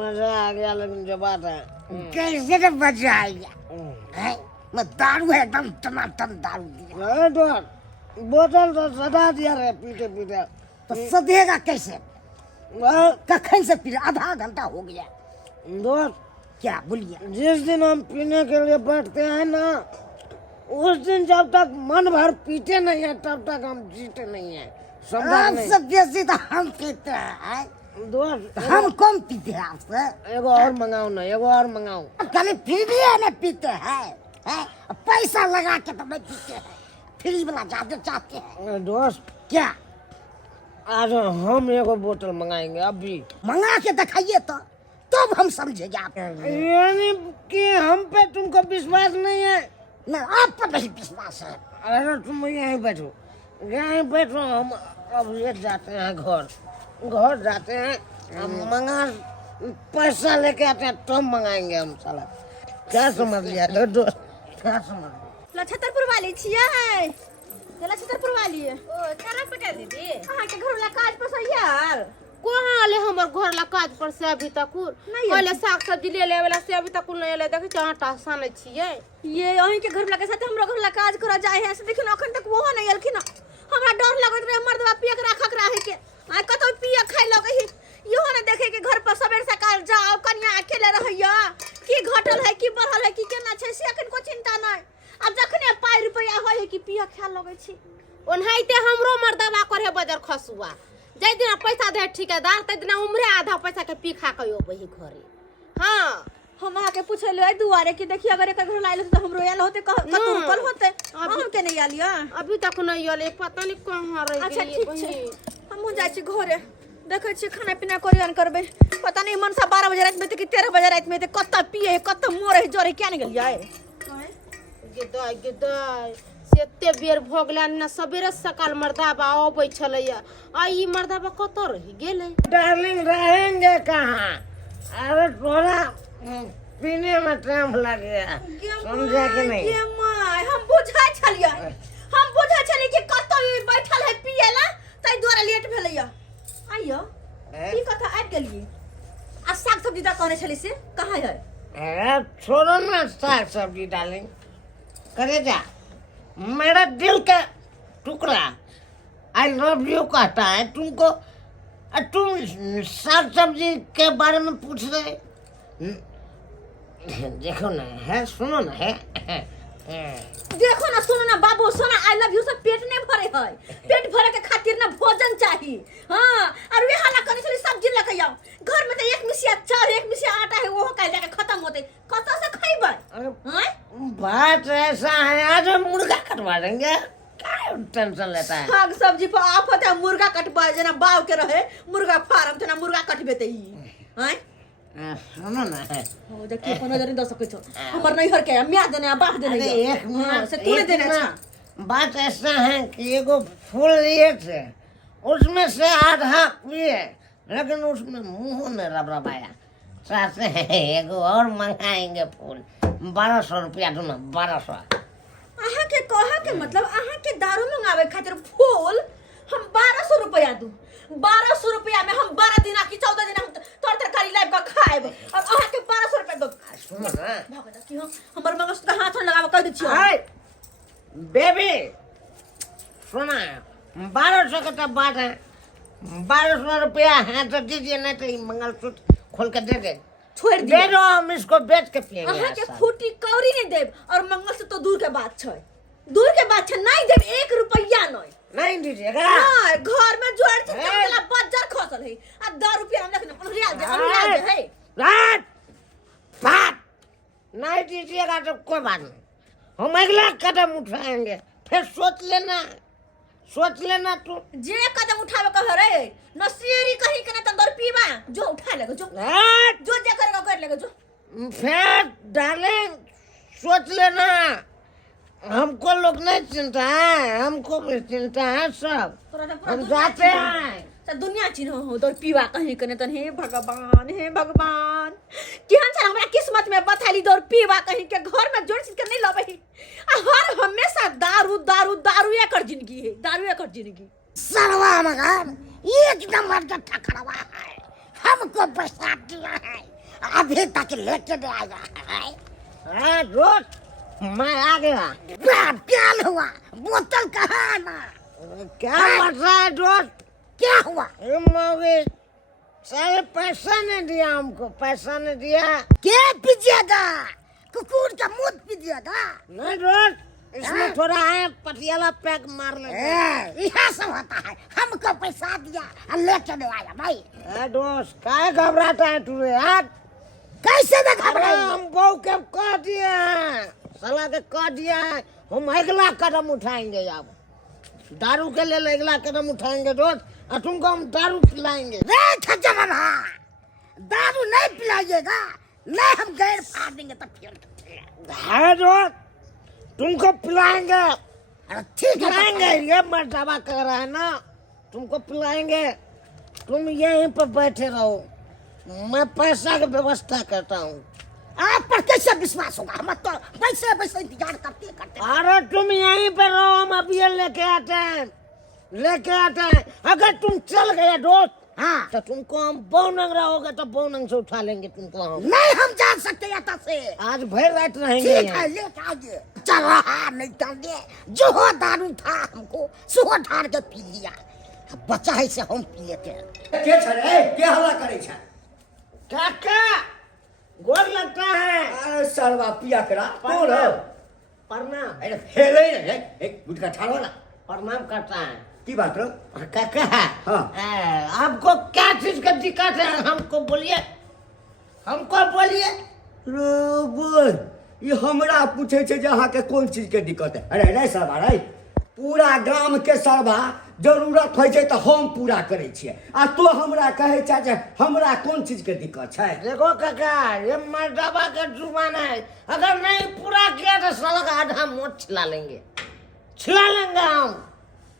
मजा आ गया लेकिन जो बात है कैसे तो मजा आएगा है? मैं दारू है एकदम टमाटर दारू दिया बोतल तो सदा दिया रे पीते पीते तो सदेगा कैसे? कखन से पी आधा घंटा हो गया। दोस्त क्या बोलिए? जिस दिन हम पीने के लिए बैठते हैं ना उस दिन जब तक मन भर पीते नहीं है तब तक हम जीते नहीं है। आपसे बेसी तो हम पीते हैं दोस्त। हम कम पीते हैं आपसे। एगो और मंगाओ ना, एगो और मंगाओ। खाली फ्री है ना पीते हैं पैसा लगा के तो नहीं पीते हैं, फ्री वाला ज्यादा चाहते हैं। दोस्त क्या आज हम एगो बोतल मंगाएंगे अभी। मंगा के दिखाइए तो तब हम समझेंगे आप। यानी कि हम पे तुमको विश्वास नहीं है? ना आप पर नहीं विश्वास है। अरे तुम यहीं बैठो, यहीं बैठो। हम अब ये जाते हैं घर जाते हैं, हम मंगा पैसा लेके आते हैं तब मंगाएंगे हम। साला क्या समझ लिया दोस्त, क्या समझ लिया? छतरपुर वाली छियै, छतरपुर वाली ओ चला पटा दीदी अहाँ के घर वाला काज पर से यार कहाँ आले हमर घर ला काज पर से अभी तक पहले साग सब्जी ले ले वाला से अभी तक नहीं ले। देखे आटा साने छिए ये अहीं के घर वाला के साथ हमरा घर वाला काज करा जाए है से देखिन अखन तक वो नहीं अलखिन। हमरा डर लगत रहे मर्दवा पिया के राखक रहे के आ कतो पिया खाइ लगे ही इहो ने देखे के घर पर सबेर सकाल जाओ कन्या अकेले रहैया की घटल है की बढ़ल है की केना छै से अखन को चिंता नहीं। अब जखने पाई रुपया होय है कि पिया खा लगे छी ओनहाइते हमरो मर्दवा करे बजर खसुआ जै दिन पैसा दे ठेकेदार तै दिन उमरे आधा पैसा के पी खा के ओबही घरे। हां हम आके पूछलो है दुआरे कि देखिए अगर एक घर लाइल तो हमरो याल होते कतु कल होते हम के नहीं आलिया अभी तक नहीं आले पता नहीं कहां रह अच्छा गेली। ठीक छै हम जाय छी घरे देखे छी खाना पीना करियन करबे पता नहीं मन सा 12 बजे रात में कि 13 बजे रात में कत पिए कत मोरे जोरे क्या निकल जाए गिदाई से एते बेर भ गेलै न सबेरे सकाल मर्दाबा आबै छलैया आ ई मर्दाबा कत रहि गेलै? डार्लिंग रहेंगे कहाँ? अरे थोड़ा पीने में टाइम लग गया, समझा कि नहीं? ये माय हम बुझाय छलिए कि कत बैठल है पिएला तै द्वारा लेट भेलैया आइयो की कथा आबि गेलिए आ साग सब्जी दा कहने छली से कहाँ है? अरे छोड़ो ना साग सब्जी डार्लिंग, करे जा मेरा दिल का टुकड़ा आई लव यू कहता है तुमको। तुम साग सब्जी के बारे में पूछ रहे? देखो ना है, सुनो ना है देखो ना सुनो ना बाबू सोना आई लव यू से पेट नहीं भरे है, पेट भरे के खातिर ना भोजन चाहिए। हां और वे हाला करे से सब्जी लेके आओ घर में तो एक मिसिया चावल एक मिसिया आटा है वो कह जाके खत्म होते कत से खइबे? हां बात ऐसा है आज हम मुर्गा कटवा देंगे, क्या टेंशन लेता है? साग सब्जी पर आफत है मुर्गा कटवा जना बाव के रहे मुर्गा फार्म तना मुर्गा कटबे त ई हैं सुनो ना है हो देखिए कोनो जरी द सकै छ हमर नहीं हर के म्या देने बाह देने एक मिनट से तूने देना था। बात ऐसा है कि एगो फूल लिए थे उसमें से आधा पिए लेकिन उसमें मुंह में रबरबाया। चाहते हैं एगो और मंगाएंगे फूल 1200 रुपया दूँ ना 1200। अहाँ के कहा के मतलब अहाँ के दारू मंगावे खातिर फूल हम 1200 रुपया दूं 1200 रुपया में हम 12 दिन की 14 दिन हम तोर तरकारी लाइब का खाएब और अहाँ के 1200 रुपया दो। सुनो ना भगवान की हम हमर मंगलसूत्र हाथ में लगावे कह दै छियो। हाय बेबी सुना 1200 का तो बात है, 1200 रुपया है तो दीजिए, नहीं तो मंगलसूत्र खोल के दे छोड़ दे दो, हम इसको बेच के पिएंगे। अहाँ के फूटी कौड़ी नहीं देब और मंगलसूत्र तो दूर के बात छै, दूर के बात छै नहीं देब 1 रुपया नहीं दीजिएगा। हां घर में जोड़ से चला बजार खसल है आ 10 रुपया हम लेकिन रियाल दे है रात बात नहीं दीजिएगा तो कोई बात नहीं, हम अगला कदम उठाएंगे, फिर सोच लेना तू जे कदम उठावे कह रे नसीरी कहीं के न दर पीवा जो उठा लेगो जो जे करेगा कर लेगो जो फिर डार्लिंग सोच लेना। हमको लोग नहीं चिंता है, हमको भी चिंता है सब, हम जाते हैं तो दुनिया चिन्ह हो दर पीवा कहीं के न तन हे भगवान केहन छ हमरा किस्मत में बथाली दर पीवा कहीं के घर में जोड़ के नहीं लबे आ हर हमेशा दारू दारू दारू एकर जिंदगी है, दारू एकर जिंदगी। सरवा मगन एक नंबर का ठकरवा है, हमको पैसा दिया है, अभी तक लेके नहीं आया है। दोस्त मैं आ गया। क्या हुआ? बोतल कहाँ है ना? क्या बच रहा है दोस्त? क्या हुआ? मौगी सारे पैसा नहीं दिया हमको, पैसा नहीं दिया। क्या पीजिएगा? कुकुर का मुंह पीजिएगा? नहीं दोस्त, इसमें थोड़ा है पटियाला पैक मार लेंगे। यह सब होता है, हमको पैसा दिया और लेके नहीं आया भाई। दोस्त काहे घबराता है तू यार? कैसे न अरे घबराइए? हम बहू के कह दिए हैं, साला के कह दिया है, हम अगला कदम उठाएंगे। अब दारू के लिए अगला कदम उठाएंगे दोस्त, और तुमको हम दारू पिलाएंगे। रे खजरवा, दारू नहीं पिलाइएगा, नहीं हम गैर फाड़ देंगे तो फिर। है दोस्त, तुमको पिलाएंगे, अरे ठीक है पिलाएंगे। ये मर्तबा कह रहा है ना, तुमको पिलाएंगे। तुम यहीं पर बैठे रहो, मैं पैसा की व्यवस्था करता हूँ। आप पर कैसे विश्वास होगा? हम तो वैसे वैसे इंतजार करते करते। अरे तुम यहीं पर रहो, हम अब ये लेके आते हैं, लेके आते हैं। अगर तुम चल गए दोस्त, हाँ, तो तुमको हम बहुनंग रहोगे तो बहुनंग से उठा लेंगे तुमको हम। नहीं हम जान सकते यहाँ से। आज भर रात रहेंगे ठीक है, यहाँ। लेके आइए। चल रहा नहीं चलिए, जो हो दारू था हमको सुबह ढार के पी लिया, अब बचा है से हम पी लेते हैं। के छ रे के हल्ला करे छ? काका गोर लगता है। अरे सरवा पिया करा कौन हो? प्रणाम। अरे फेले रे एक गुटका ठाड़ो ना। प्रणाम करता है की बात रो? काका। हाँ। आपको क्या चीज का दिक्कत है? हमको बोलिए, हमको बोलिए। रो बोल, ये हमरा पूछे छे जहाँ के कौन चीज के दिक्कत है। अरे रे सरवा रे, पूरा गांव के सरवा जरूरत होइ छै तो हम पूरा करे छियै, आ तो हमरा कहे छै जे हमरा कौन चीज के दिक्कत है। देखो काका, ये मर्दाबा का जुबान है, अगर नहीं पूरा किया तो साला का आधा मोट छिला लेंगे, छिला लेंगे हम।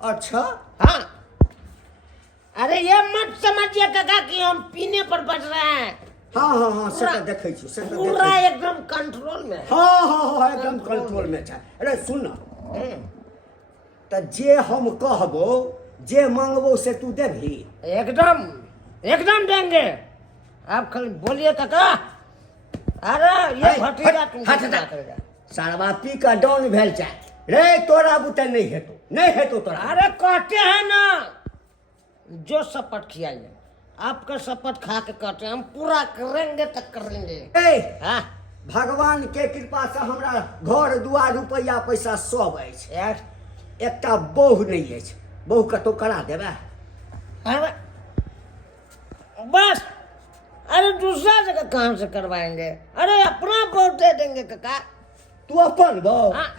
अच्छा हाँ, अरे ये मत समझिए काका कि हम पीने पर बच रहे हैं। हाँ हाँ हाँ से तो देखे छी, से तो पूरा देखे एकदम कंट्रोल में है। हाँ हाँ हाँ एकदम कंट्रोल में छै। अरे सुन ना, तो जे हम कहबो जे मांगबो से तू देभी? एकदम एकदम देंगे, आप खाली बोलिए काका। अरे ये भतीजा तुमको क्या करेगा? सारवा पी का डाउन भेल छै रे, तोरा बुते नहीं हेतो, नहीं हेतो तोरा। अरे कहते हैं ना, जो शपथ खियाइए, आपका शपथ खा के कहते हैं हम पूरा करेंगे तो करेंगे। ए, हाँ भगवान के कृपा से हमरा घर दुआर रुपया पैसा सब अछि, यार, एकटा बहु नहीं अछि, बहु कतो करा देबे? अरे बस, अरे दूसरा जगह कहाँ से करवाएंगे? अरे अपना वोट दे देंगे काका। तू अपन बहु? हाँ।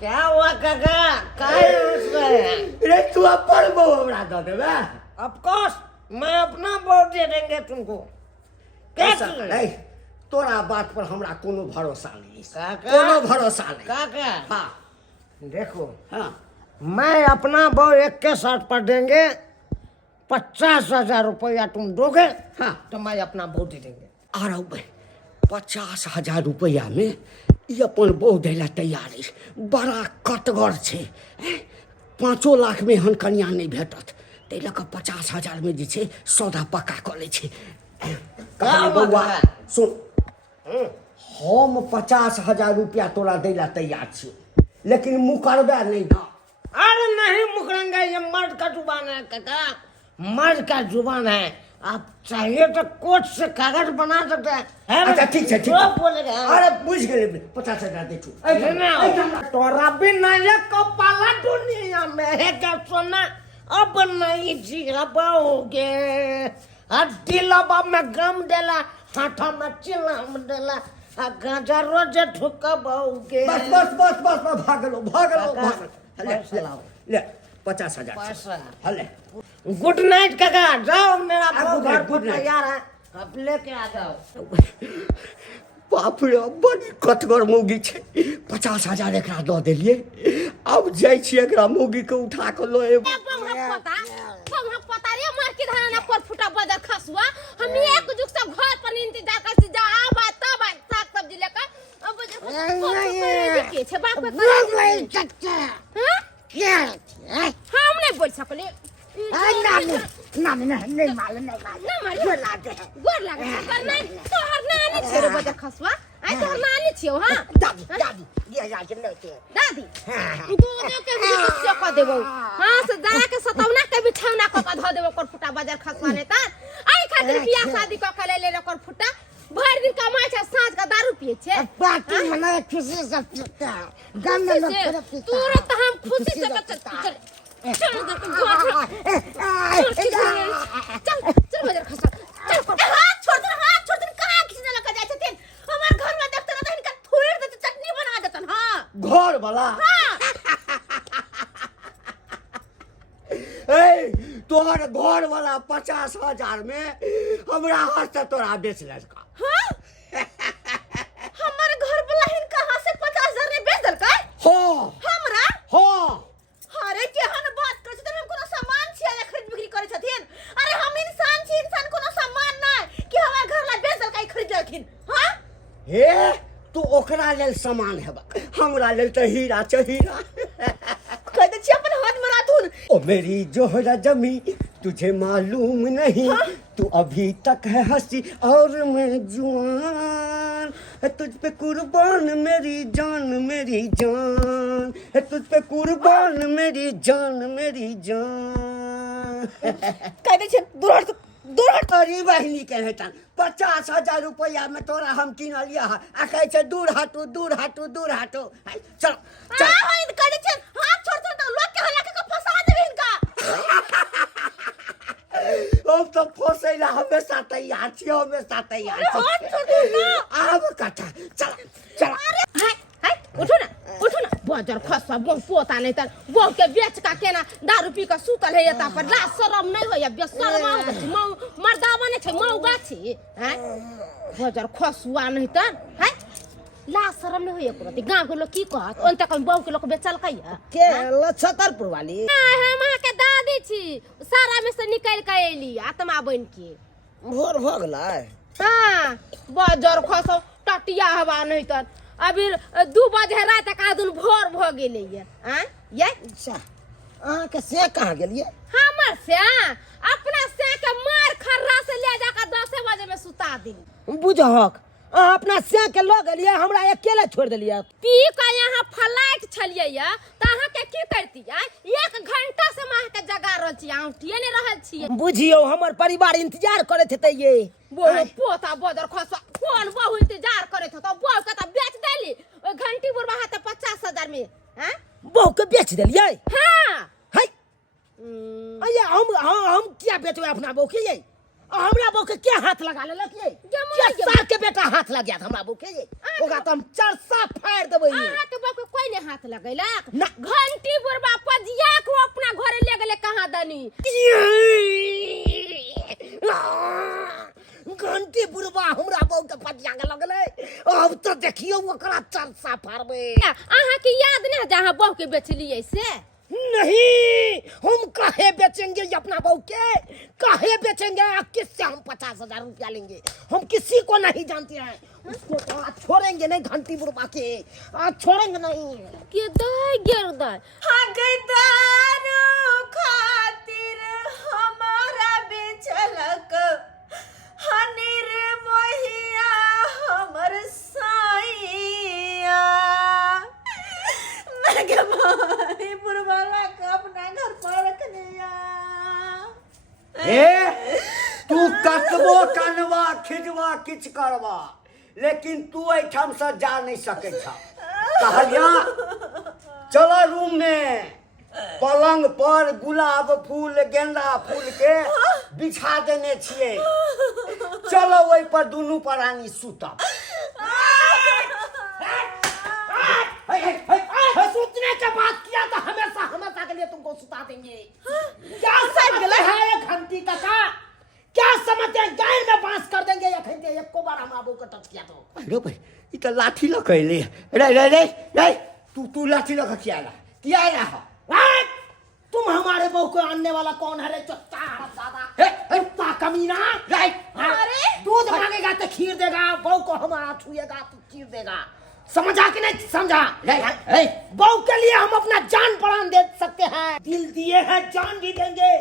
क्या हुआ काका, काहे हंस रहे हैं? रे तू अपन बहु हमरा दे देबे? ऑफ कोर्स, मैं अपना वोट दे देंगे तुमको। क्या ऐसा चीज़? नहीं, तोरा बात पर हमरा कोनो भरोसा नहीं, काका। कोनो भरोसा नहीं। काका हाँ देखो, हाँ मैं अपना वोट एक के साथ पर देंगे, 50,000 रुपया तुम दोगे, हाँ। तो मैं अपना वोट दे देंगे। आरो भाई 50,000 रुपया में ये अपन बहु दैला तैयार अछि, बड़ा कटगर छै। 5 लाख में हन कन्या नहीं भेटत, तै लऽ कऽ 50,000 में जे छै सौदा पक्का कऽ लै छै। कहलियै बात बौआ है? सुन, हम 50,000 रुपया तोरा दैला तैयार छियै, लेकिन मुकरबे नहीं ना। अरे नहीं मुकरेंगे, ये मर्द का जुबान है काका, मर्द का जुबान है। आप चाहिए तो कोर्ट से कागज बना सकते हैं। अच्छा ठीक छै, ठीक जो छै। बोलेगा। अरे बुझ गेलै, 50,000 दे छु। तोरा भी नहीं कपाला दुनिया में है क्या सोना, अब नहीं जियाबोगे। हड्डी लबा में गम देला, हाथा में चिलम देला, आ गांजा रोज ठुकबोगे। बस बस बस बस बस भागलो भागलो काका, भागलो। पैसा लाओ। ले 50,000 पैसा। हले। गुड नाइट काका, जाओ मेरा गुड बहुत नाइट, घर गुड पर नाइट। तैयार है, अब लेके आ जाओ। बाप रे, बड़ी कटगर मौगी छै। 50,000 एकरा दऽ देलियै, अब जाइ छी एकरा मौगी के उठा के लऽ एब। पता रे मार के धाना पर फुटा बदर खसुआ, हम एक जुग से घर पर इंतजार कर जा, आ बात तब साग सब्जी लेकर अब नहीं के छे बाप के बोल नहीं सकते हां क्या है हम नहीं बोल सकले नहीं मालूम ना मार गोर लागे गोर लागे पर नहीं तोहर नानी छे रे बजा खसवा आई तोहर नानी छियो हां दादी ये जाके लेते दादी दूध के भी से क देबो हां से जा के सतौना के बिछौना क ध देबो कर फुटा बाजार खसवा ने त आई खातिर बियाह शादी क के ले कर फुटा भर दिन कमाय छे साँझ का दारू पिए छे पार्टी मना खुशी से पीता गन में लोग पीता तुरंत हम खुशी से चल चल बाजार खसवा चल हाथ छोड़ दे कहां किसने लगा जाय छथिन हमर घर में देखते न इनका थोड़ दे चटनी बना देतन हां घर वाला तोहर घर वाला 50,000 में हमरा हाथ से तोरा बेच लेलका हाँ? हमारे घर वाला हिनका हाथ से 50,000 ने बेच देलकै हो हमरा हो अरे केहन बात करै छथिन हम कोनो सामान छियै जे खरीद बिक्री करै छथिन अरे हम इंसान छी इंसान कोनो सामान नै कि हमर घर ला बेच देलकै खरीद लेलखिन हां हे तू ओकरा लेल सामान हेबा हमरा लेल त हीरा छ हीरा कह दे छी अपन हाथ में राथुन ओ मेरी जोहरा जमी तुझे मालूम नहीं तू अभी तक है हंसी और मैं जुआन है तुझ पे कुर्बान मेरी जान है तुझ पे कुर्बान मेरी जान कह दे छी दूर हट अरे बहनी के हेतन 50,000 रुपया में तोरा हम किन लिया है आ कहे छे दूर हटो चल चल हां कह दे छी हाथ छोड़ तो लोग के हल्ला के फंसा देबे इनका हम तो फसेला हमेशा तैयार छी हाथ छोड़ दो ना आब कथा चल हाय हाय उठो ना बाजार खसवा बहु पोता नहीं त बहु के बेच का केना दारू पी के सुतल है एता पर ला शरम नहीं होया बेशरम मर्दावा ने छै मौगा छी हैं बाजार खसवा नहीं त हैं ला शरम नहीं होया करती गांव के लोग की कहत ओन तक बहु के लोग बेचल कहिया के लछतरपुर वाली हम के दादी छी सारा में से निकल के एली आत्मा बन के भोर हो गेलै हां बाजार खसो टटिया हवा नहीं त अभी 2 बजे रात तक आदुन भोर भ गेले हैं ये अच्छा अहाँ के से कहाँ गेलिए हमर से अपना से के मार खर्रा से ले जाकर 10 बजे में सुता दिली बुझहक अहाँ अपना से के लऽ गेलिए हमरा अकेले छोड़ देलिए पी का यहाँ फ्लाइट छलिए या त अहाँ के की करती है 1 घंटा से माह के जगा रहल छी अहाँ उठिए नहीं रहल छी बुझियो हमर परिवार इंतजार करैत हेतै ये वो पोता बदर खसवा कौन बहु इंतजार करैत तो बहु के त बेच देली ओ घंटी बुरबा हाथ 50,000 में हैं बहू के बेच देलिए हां है अये हम क्या बेचबे अपना बहू के ये हमरा बहू के क्या हाथ लगा लेलक ये क्या साल के बेटा हाथ लग गया हमरा बहू के ये ओकरा त हम चरसा फाड़ देबै अहाँ के बहु के कोई ने हाथ लगैलक घंटी बुरबा पजिया को अपना घरे ले गेले कहां दनी घंटी बुरबा हमरा बहू के पटिया के लगले अब तो देखियो ओकरा चरसा फाड़बे अहाँ के याद नहीं जहां बहु के बेचलिए से नहीं हम काहे बेचेंगे अपना बहू के काहे बेचेंगे किससे हम 50,000 रुपया लेंगे हम किसी को नहीं जानते हैं उसको तो आज छोड़ेंगे नहीं घंटी बुरबा के आज छोड़ेंगे नहीं के दाई गिरदाई हगदारो खातिर हमारा बेचलक हनीर मोहिया हमर साईया मैं के भाई बुरवाला का अपना घर पर रखनिया ए तू कतबो कनवा खिजवा किछ करवा लेकिन तू एठाम से जा नहीं सके छ कहलिया चलो रूम में पलंग पर गुलाब फूल गेंदा फूल के बिछा देने छिए चलो ओइ पर दुनू प्राणी सुतब सूतने के बाद किया तो हमेशा के लिए तुमको सुता देंगे क्या समझ है एक घंटी का क्या समझते हैं गाय में बांस कर देंगे या घंटे एक को बार हम आबू को टच किया तो रो भाई ई त लाठी ल कहले रे तू लाठी ल किया है तुम हमारे बहू को आनने वाला कौन है रे चोट्टा दादा कमीना अरे दूध मांगेगा तो खीर देगा बहू को हमारा छुएगा तो खीर देगा समझा कि नहीं समझा? ए, बहू के लिए हम अपना जान प्राण दे सकते हैं, दिल दिए हैं जान भी देंगे।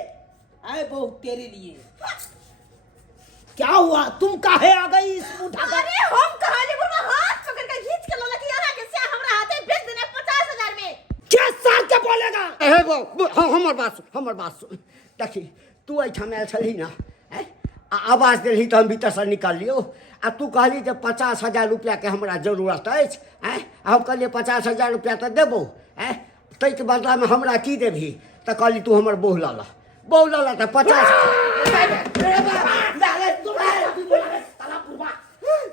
आए बहू तेरे लिए। क्या हुआ, तुम काहे आ गई इस मुठा कर? अरे हम कहां ले बुढ़वा हाथ पकड़ के खींच के लोला कि यहां के से हमरा हाथे भेज देने 50,000 में। क्या सर के बोलेगा? ए बो हमर बात सुन देखी तू एहिठाम आयल छलही ना आवाज देलही तऽ हम भीतर से निकाल लियो आ तू कहली जे 50,000 रुपया के हमरा जरूरत अछि हम कहलिए 50,000 रुपया तऽ देबो ताहिके बदलामे हमरा की देबही तऽ कहली तू हमर बोह लऽ तऽ 50।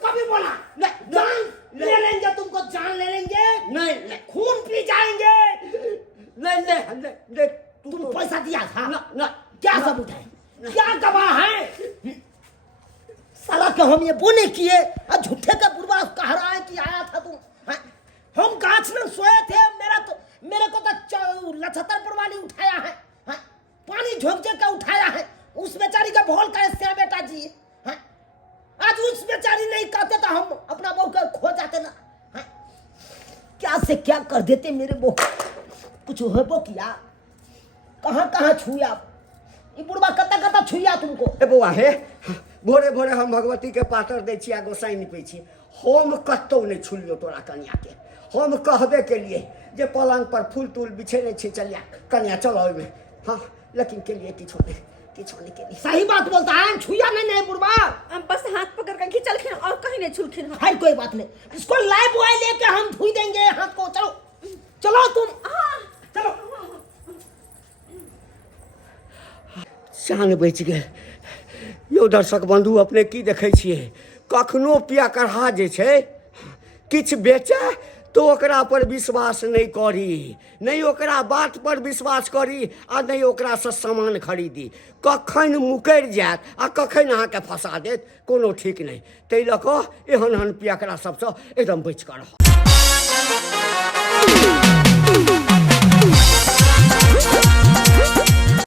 कभी बोला जान ले लेंगे, तुमको जान ले लेंगे, नहीं खून पी जाएंगे। नहीं तुम पैसा दिया था ना क्या सबूत है, क्या गवाह है? साला के हम ये बोने किए और झूठे का बुरबा कह रहा है कि आया था तुम। हाँ? हम गाछ में सोए थे, मेरे को तो लछतर वाली उठाया है। हाँ? पानी झोंक के उठाया है, उस बेचारी का भोल करे से बेटा जी। हाँ? आज उस बेचारी नहीं कहते तो हम अपना बहू का खो जाते ना। हाँ? क्या से क्या कर देते मेरे बहू, कुछ हो वो किया, कहाँ छुआ ई बुढ़वा कता छुआ तुमको? ए बौआ हे भोरे भोरे हम भगवती के पातर दै छी आ गोसाई निपै छी, हम कतौ नहीं छुलियो तोरा कन्या के। हम कहबे के लिए जे पलंग पर फूल तूल बिछेने छी चलिया कन्या चलो ओइमे। हाँ लेकिन के लिए किछो नहीं के लिए। सही बात बोलता है, छुआ नहीं बुढ़वा, हम बस हाथ पकड़ के खींचलखिन और कहीं नहीं छुलखिन। है कोई बात नहीं, इसको लाइव बॉय लेके हम धुई देंगे हाथ को। चलो तुम चलो। 4 बजि गेल यौ दर्शक बंधु, अपने की देखै छियै कखनो पिया कढ़ा जे छै किछु बेचे तो ओकरा पर विश्वास नहीं करी, नहीं ओकरा बात पर विश्वास करी आ नहीं ओकरा से सामान खरीदी। कखन मुकरि जायत आ कखन अहाँके फंसा देत कोनो ठीक नहीं। ताहि लऽ कऽ एहन पियकरा सबसँ एकदम बचि कऽ रहब।